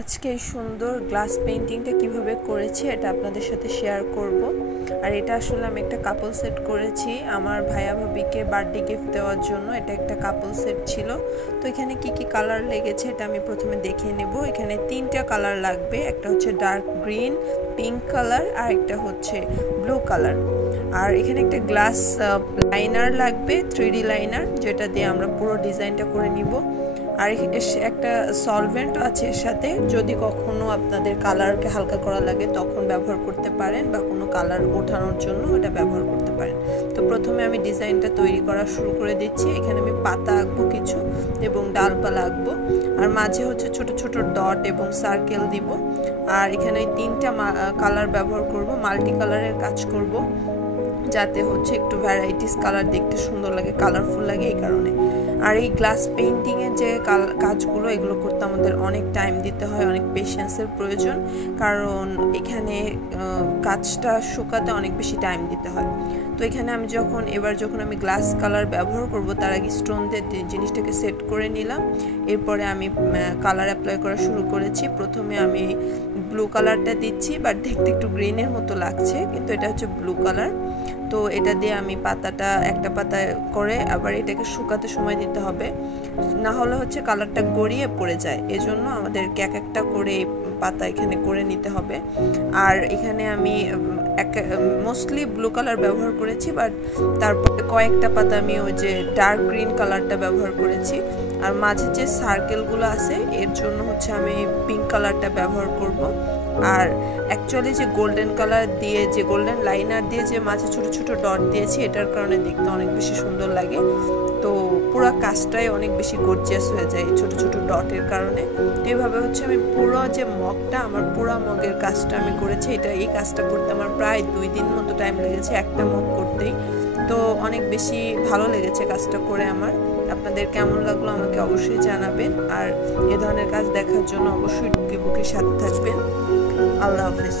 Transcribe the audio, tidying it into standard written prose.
আজকে এই সুন্দর গ্লাস পেইন্টিংটা কিভাবে করেছি এটা আপনাদের সাথে শেয়ার করব। আর এটা আসলে আমি একটা কাপল সেট করেছি আমার ভাইয়া ভাবিকে বার্থডে গিফট দেওয়ার জন্য। এটা একটা কাপল সেট ছিল। তো এখানে কি কি কালার লেগেছে এটা আমি প্রথমে দেখিয়ে নেব। এখানে তিনটা কালার লাগবে, একটা হচ্ছে ডার্ক গ্রিন, পিঙ্ক কালার আর একটা হচ্ছে ব্লু কালার। আর এখানে একটা গ্লাস লাইনার লাগবে, 3D লাইনার, যেটা দিয়ে আমরা পুরো ডিজাইনটা করে নিব। আর একটা সলভেন্ট আছে এর সাথে, যদি কখনো আপনাদের কালারকে হালকা করা লাগে তখন ব্যবহার করতে পারেন, বা কোনো কালার ওঠানোর জন্য এটা ব্যবহার করতে পারেন। তো প্রথমে আমি ডিজাইনটা তৈরি করা শুরু করে দিচ্ছি। এখানে আমি পাতা আঁকবো কিছু এবং ডালপালা আঁকবো, আর মাঝে হচ্ছে ছোট ছোট ডট এবং সার্কেল দিব। আর এখানে তিনটা কালার ব্যবহার করব, মাল্টি কালারের কাজ করব, যাতে হচ্ছে একটু ভ্যারাইটিস কালার দেখতে সুন্দর লাগে, কালারফুল লাগে এই কারণে। আর এই গ্লাস পেইন্টিংয়ের যে কাজগুলো, এগুলো করতে আমাদের অনেক টাইম দিতে হয়, অনেক পেশেন্সের প্রয়োজন, কারণ এখানে কাজটা শুকাতে অনেক বেশি টাইম দিতে হয়। তো এখানে আমি যখন আমি গ্লাস কালার ব্যবহার করব, তার আগে স্টোন দিয়ে জিনিসটাকে সেট করে নিলাম। এরপরে আমি কালার অ্যাপ্লাই করা শুরু করেছি। প্রথমে আমি ব্লু কালারটা দিচ্ছি, বাট দেখতে একটু গ্রিনের মতো লাগছে, কিন্তু এটা হচ্ছে ব্লু কালার। তো এটা দিয়ে আমি একটা পাতা করে আবার এটাকে শুকাতে সময় দিতে হবে, না হলে হচ্ছে কালারটা গড়িয়ে পড়ে যায়। এজন্য আমাদেরকে এক একটা করে পাতা এখানে করে নিতে হবে। আর এখানে আমি মোস্টলি ব্লু কালার ব্যবহার করেছি, বাট তারপরে কয়েকটা পাতা আমি ওই যে ডার্ক গ্রিন কালারটা ব্যবহার করেছি। আর মাঝে যে সার্কেলগুলো আছে এর জন্য হচ্ছে আমি পিঙ্ক কালারটা ব্যবহার করব। আর অ্যাকচুয়ালি যে গোল্ডেন কালার দিয়ে, যে গোল্ডেন লাইনার দিয়ে যে মাঝে ছোট ছোট ডট দিয়েছি, এটার কারণে দেখতে অনেক বেশি সুন্দর লাগে। তো পুরো কাজটাই অনেক বেশি গর্জিয়াস হয়ে যায় ছোট ছোট ডটের কারণে। তো এইভাবে হচ্ছে আমি পুরো যে আমার পুরো মগের কাজটা আমি করেছি। এই কাজটা করতে আমার প্রায় 2 দিন মতো টাইম লেগেছে, একটা মগ করতেই। তো অনেক বেশি ভালো লেগেছে কাজটা করে আমার। আপনাদের কেমন লাগলো আমাকে অবশ্যই জানাবেন। আর এ ধরনের কাজ দেখার জন্য অবশ্যই বুকের সাথে থাকবেন। আল্লাহ হাফেজ।